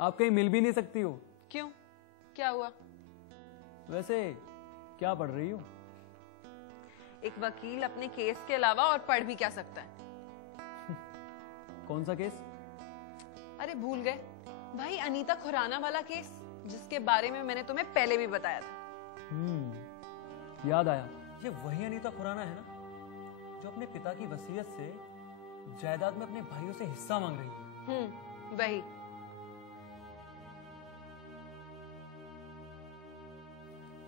आप कहीं मिल भी नहीं सकती हो। क्यों, क्या हुआ? वैसे क्या पढ़ रही हो? एक वकील अपने केस के अलावा और पढ़ भी क्या सकता है? कौन सा केस? अरे भूल गए भाई, अनीता खुराना वाला केस, जिसके बारे में मैंने तुम्हें पहले भी बताया था। याद आया, ये वही अनीता खुराना है ना, जो अपने पिता की वसीयत से जायदाद में अपने भाइयों से हिस्सा मांग रही है। वही।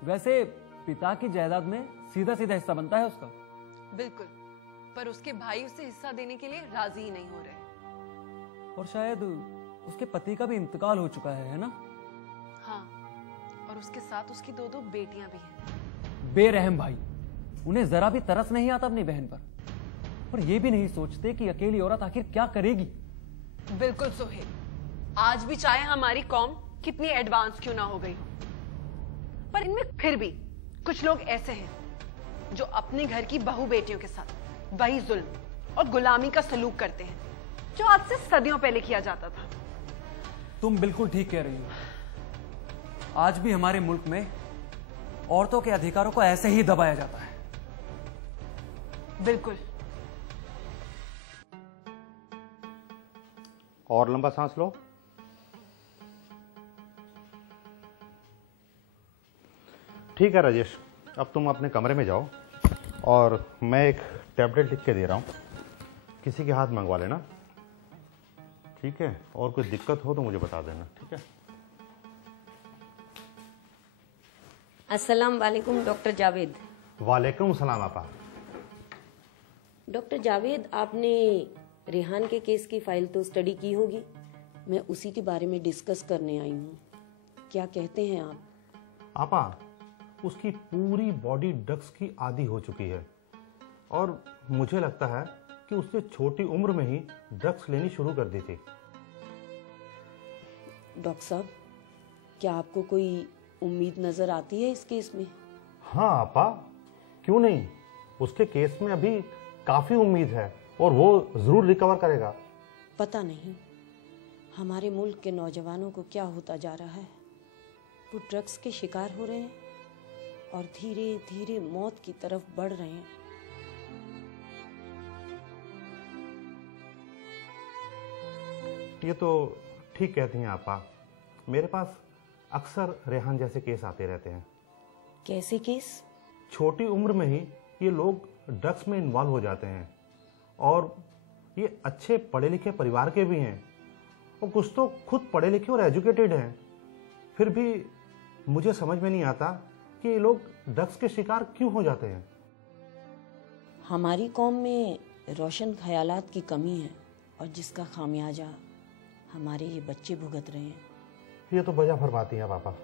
वैसे पिता की जायदाद में सीधा सीधा हिस्सा बनता है उसका? बिल्कुल, पर उसके भाई उसे हिस्सा देने के लिए राजी ही नहीं हो रहे। और शायद उसके पति का भी इंतकाल हो चुका है ना? हाँ, और उसके साथ उसकी दो बेटियां भी हैं। बेरहम भाई, उन्हें जरा भी तरस नहीं आता अपनी बहन पर, और ये भी नहीं सोचते कि अकेली औरत आखिर क्या करेगी। बिल्कुल सोहेल, आज भी चाहे हमारी कौम कितनी एडवांस क्यों ना हो गई हो, पर इनमें फिर भी कुछ लोग ऐसे हैं जो अपने घर की बहू बेटियों के साथ वही जुल्म और गुलामी का सलूक करते हैं जो आज से सदियों पहले किया जाता था। तुम बिल्कुल ठीक कह रही हो। आज भी हमारे मुल्क में औरतों के अधिकारों को ऐसे ही दबाया जाता है। बिल्कुल। और लंबा सांस लो। ठीक है राजेश, अब तुम अपने कमरे में जाओ और मैं एक टैबलेट लिख के दे रहा हूं, किसी के हाथ मंगवा लेना, ठीक है? और कोई दिक्कत हो तो मुझे बता देना, ठीक है? अस्सलाम वालेकुम डॉक्टर जावेद। वालेकुम सलाम आपा। डॉक्टर जावेद, आपने रेहान के केस की फाइल तो स्टडी की होगी, मैं उसी के बारे में डिस्कस करने आई हूँ, क्या कहते हैं आप? आपा, उसकी पूरी बॉडी ड्रग्स की आदी हो चुकी है और मुझे लगता है कि उसने छोटी उम्र में ही ड्रग्स लेनी शुरू कर दी थी। डॉक्टर साहब, क्या आपको कोई उम्मीद नजर आती है इस केस में? हाँ आपा, क्यों नहीं, उसके केस में अभी काफी उम्मीद है और वो जरूर रिकवर करेगा। पता नहीं हमारे मुल्क के नौजवानों को क्या होता जा रहा है, वो ड्रग्स के शिकार हो रहे हैं और धीरे धीरे मौत की तरफ बढ़ रहे हैं। ये तो ठीक कहती हैं आपा, मेरे पास अक्सर रेहान जैसे केस आते रहते हैं। कैसे केस? छोटी उम्र में ही ये लोग ड्रग्स में इन्वॉल्व हो जाते हैं और ये अच्छे पढ़े लिखे परिवार के भी हैं और कुछ तो खुद पढ़े लिखे और एजुकेटेड हैं, फिर भी मुझे समझ में नहीं आता कि ये लोग ड्रग्स के शिकार क्यों हो जाते हैं। हमारी कौम में रोशन ख्यालात की कमी है और जिसका खामियाजा हमारे ये बच्चे भुगत रहे हैं। ये तो वजह फरमाती है पापा।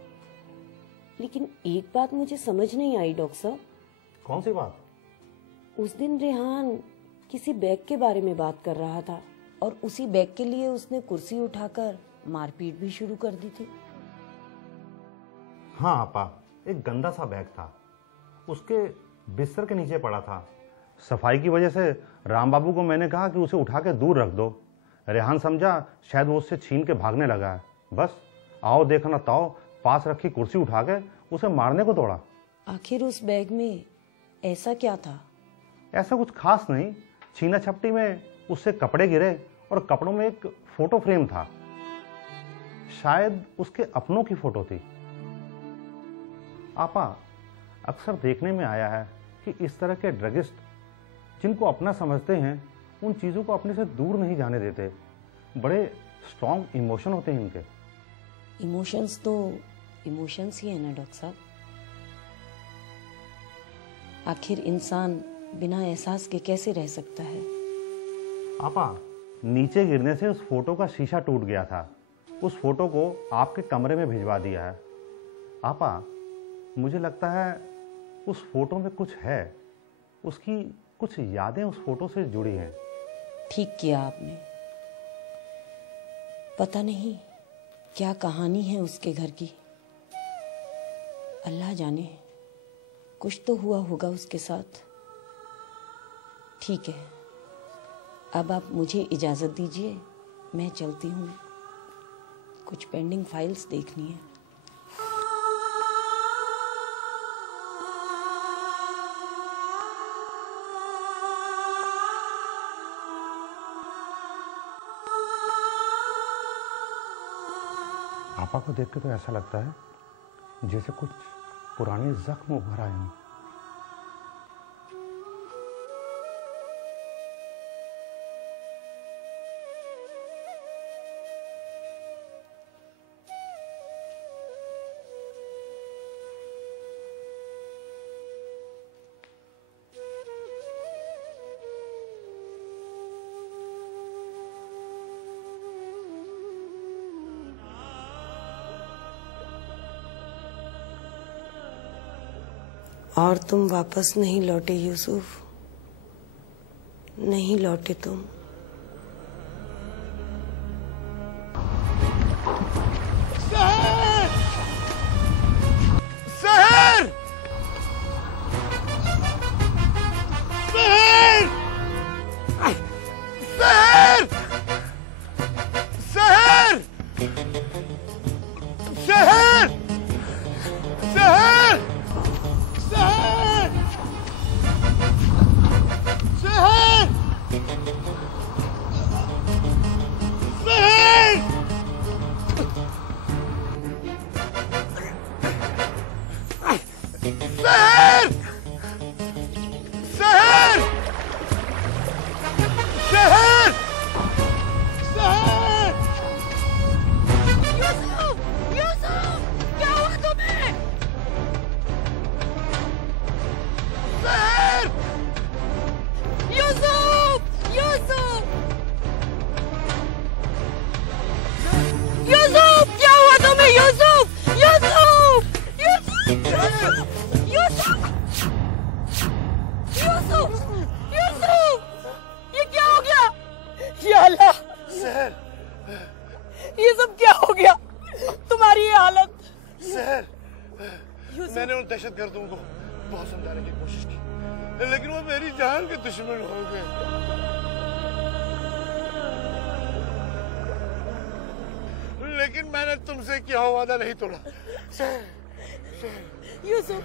लेकिन एक बात मुझे समझ नहीं आई डॉक्टर साहब। कौन सी बात? उस दिन रेहान किसी बैग के बारे में बात कर रहा था और उसी बैग के लिए उसने कुर्सी उठाकर मारपीट भी शुरू कर दी थी। हाँ आपा, एक गंदा सा बैग था, उसके बिस्तर के नीचे पड़ा था। सफाई की वजह से राम बाबू को मैंने कहा कि उसे उठा के दूर रख दो। रेहान समझा शायद वो उससे छीन के भागने लगा है, बस आओ देखना ताओ पास रखी कुर्सी उठा के उसे मारने को दौड़ा। आखिर उस बैग में ऐसा क्या था? ऐसा कुछ खास नहीं, छीना छपटी में उससे कपड़े गिरे और कपड़ों में एक फोटो फ्रेम था, शायद उसके अपनों की फोटो थी। आपा, अक्सर देखने में आया है कि इस तरह के ड्रगिस्ट जिनको अपना समझते हैं उन चीजों को अपने से दूर नहीं जाने देते। बड़े स्ट्रॉन्ग इमोशन होते हैं इनके। इमोशंस तो इमोशंस ही है ना डॉक्टर साहब। आखिर इंसान बिना एहसास के कैसे रह सकता है? आपा, नीचे गिरने से उस फोटो का शीशा टूट गया था, उस फोटो को आपके कमरे में भिजवा दिया है। आपा, मुझे लगता है उस फोटो में कुछ है, उसकी कुछ यादें उस फोटो से जुड़ी हैं। ठीक किया आपने। पता नहीं क्या कहानी है उसके घर की, अल्लाह जाने, कुछ तो हुआ होगा उसके साथ। ठीक है, अब आप मुझे इजाजत दीजिए, मैं चलती हूँ। कुछ पेंडिंग फाइल्स देखनी है। पापा को देख के तो ऐसा लगता है जैसे कुछ पुराने जख्म उभर आए हों। और तुम वापस नहीं लौटे यूसुफ, नहीं लौटे तुम। सहर! सहर! सहर! सहर! सहर! सहर! सहर! ये सब क्या हो गया? तुम्हारी ये हालत। सहर, मैंने उन दहशतगर्दों को बहुत समझाने की कोशिश की, लेकिन वो मेरी जान के दुश्मन हो गए। लेकिन मैंने तुमसे किया हुआ वादा नहीं तोड़ा। यूसुफ,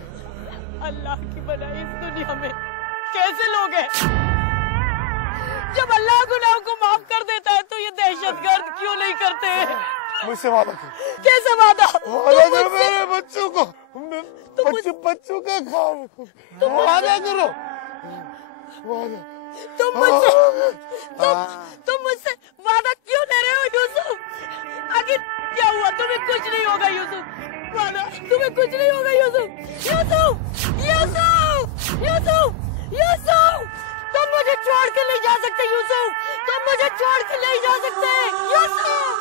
अल्लाह की बनाई इस दुनिया में कैसे लोग हैं? जब अल्लाह गुनाह को माफ कर देता है तो ये दहशतगर्द क्यों नहीं करते हैं? मुझसे वादा करो। कैसे वादा? वादा करो मेरे बच्चों को, बच्चों का ख्याल रखो। वादा करो, वादा। तुम मुझसे वादा क्यों ले रहे हो यूसुफ? आखिर क्या हुआ? तुम्हें कुछ नहीं होगा यूसुफ। वादा, तुम्हें कुछ नहीं होगा यूसुफ। यूसुफ, यूसुफ, यूसुफ, यूसुफ, तुम मुझे छोड़ के नहीं जा सकते यूसुफ। तुम मुझे छोड़ के नहीं जा सकते यूसुफ।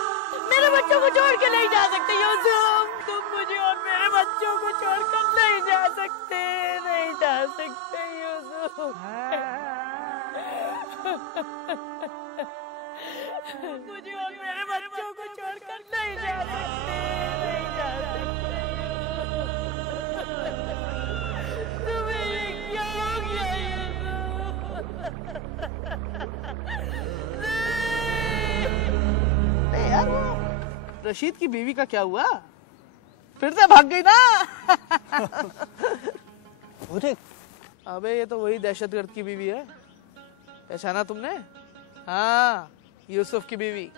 मेरे बच्चों को छोड़ के नहीं जा सकते यूसुफ। तुम मुझे और मेरे बच्चों को छोड़कर नहीं जा सकते, नहीं जा सकते यूसुफ। मुझे और मेरे बच्चों को छोड़कर नहीं जा सकते, नहीं जा सकते। तुम्हें ये क्या हो गया यार? रशीद की बीवी का क्या हुआ? फिर से भाग गई ना? अबे ये तो वही दहशतगर्द की बीवी है, पहचाना तुमने? हाँ, यूसुफ की बीवी।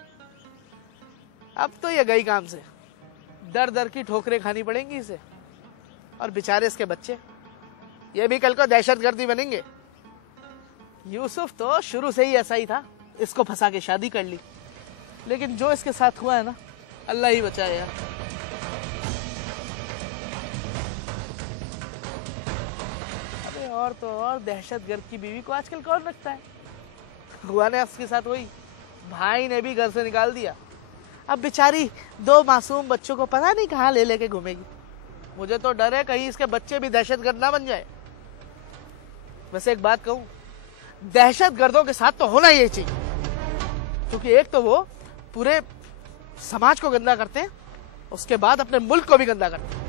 अब तो ये गई काम से, दर दर की ठोकरें खानी पड़ेंगी इसे। और बेचारे इसके बच्चे, ये भी कल को दहशतगर्दी बनेंगे। यूसुफ तो शुरू से ही ऐसा ही था, इसको फंसा के शादी कर ली, लेकिन जो इसके साथ हुआ है ना, अल्लाह ही बचाए यार। अबे और तो और दहशतगर्द की बीवी को आजकल कौन रखता है? हुआ ने उसके साथ वही, भाई ने भी घर से निकाल दिया। अब बेचारी दो मासूम बच्चों को पता नहीं कहाँ ले लेके घूमेगी। मुझे तो डर है कहीं इसके बच्चे भी दहशतगर्द ना बन जाए। वैसे एक बात कहूँ, दहशतगर्दों के साथ तो होना ही चाहिए, क्योंकि एक तो वो पूरे समाज को गंदा करते हैं, उसके बाद अपने मुल्क को भी गंदा करते हैं।